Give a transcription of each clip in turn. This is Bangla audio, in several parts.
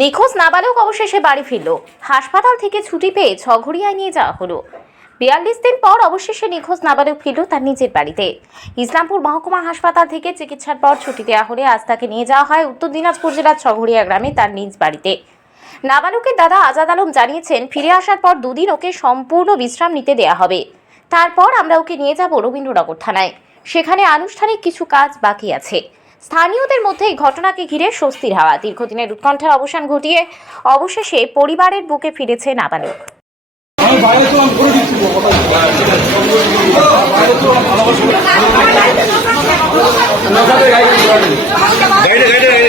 নিখোঁজ নাবালক অবশেষে বাড়ি ফিরল। হাসপাতাল থেকে ছুটি পেয়ে ছঘড়িয়ায় নিয়ে যাওয়া হলো। বিয়াল্লিশ দিন পর অবশেষে নিখোঁজ নাবালক ফিরল তার নিজের বাড়িতে। ইসলামপুর মহকুমা হাসপাতাল থেকে চিকিৎসার পর ছুটি দেওয়া হলে আজ তাকে নিয়ে যাওয়া হয় উত্তর দিনাজপুর জেলার ছঘড়িয়া গ্রামে তার নিজ বাড়িতে। নাবালকের দাদা আজাদ আলম জানিয়েছেন, ফিরে আসার পর দুদিন ওকে সম্পূর্ণ বিশ্রাম নিতে দেয়া হবে। তারপর আমরা ওকে নিয়ে যাব রবীন্দ্রনগর থানায়। সেখানে আনুষ্ঠানিক কিছু কাজ বাকি আছে। স্থানীয়দের মধ্যে এই ঘটনাকে ঘিরে স্বস্তির হাওয়া। দীর্ঘদিনের উৎকণ্ঠার অবসান ঘটিয়ে অবশেষে পরিবারের বুকে ফিরেছে নাবালক। গাইডে গাইডে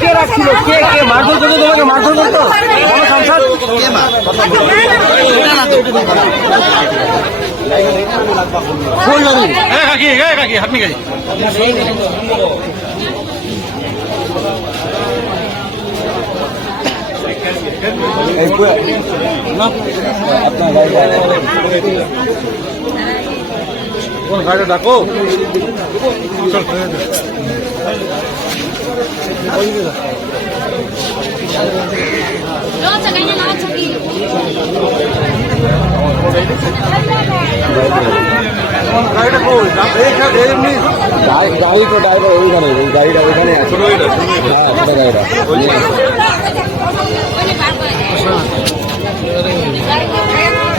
কে রাখছিল? কে কে? মারধর করতো তোমাকে? মারধর করতো কোনো সংসার? কাকি কাকি আপনি কাকি। আপনার গাড়ি ডাকো? গাড়ি তো ড্রাইভার ওইখানে ওই গাড়িটা ওইখানে আছে হ্যাঁ গাড়িটা।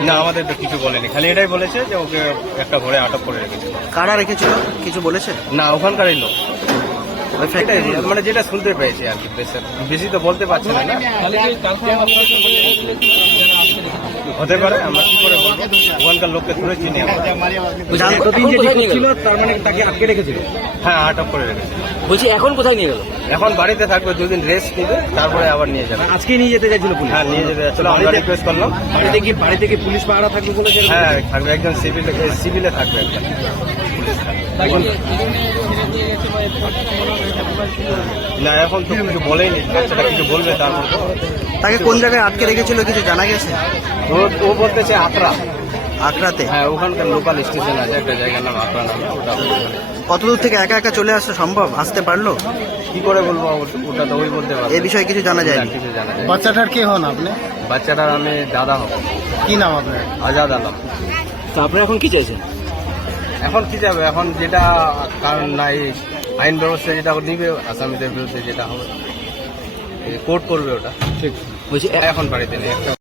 না আমাদের তো কিছু বলেনি। খালি এটাই বলেছে যে ওকে একটা ঘরে আটক করে রেখেছে। কারা রেখেছিল? কিছু বলেছে? না ওখানকারই লোক। মানে যেটা শুনতে পেয়েছি আর কি বেশি- বেশি তো বলতে পারছি না হতে পারে আমরা কি করে বলব? ওখানকার লোককে ধরে চিনি মানে তাকে আটকে রেখেছিল। হ্যাঁ আটক করে রেখেছি। বলছি এখন কোথায় নিয়ে গেল? এখন বাড়িতে থাকবে দুদিন রেস্ট নিবে তারপরে আবার নিয়ে যাবে। আজকে নিয়ে যেতে চাইছিল পুলিশ? হ্যাঁ নিয়ে যেতে যাচ্ছিল আমরা রিকোয়েস্ট করলাম। বাড়িতে কি বাড়িতে কি পুলিশ পাহারা থাকবে বলে হ্যাঁ থাকবে একজন সিভিলে সিভিলে থাকবে একজন। এখন না এখন তো কিছু বলেইনি বাচ্চাটা কিছু বলবে তারপর। তাকে কোন জায়গায় আটকে রেখেছিল কিছু জানা গেছে? ও ও বলতেছে আত্রা আখড়াতে হ্যাঁ ওখানকার লোকাল স্টেশন আছে একটা জায়গার নাম আত্রা নামে ওটা। কত দূর থেকে একা একা চলে আসা সম্ভব? আসতে পারল? কি করে বলব ওটা- ওটা তো ওই বলতে পারবে এ বিষয়ে কিছু জানা না, যায়নি। কিছু জানা যায় না। বাচ্চাটার কে হন আপনি? বাচ্চাটার আমি দাদা হব। কি নাম আপনার? আজাদ আলম। তো আপনি এখন কি চাইছেন? এখন কি যাবে? এখন যেটা কারণ নাই আইন ব্যবস্থা যেটা নিবে আসামিদের বিরুদ্ধে যেটা হবে কোর্ট করবে ওটা। ঠিক। বলছি এখন বাড়িতে নেই একটা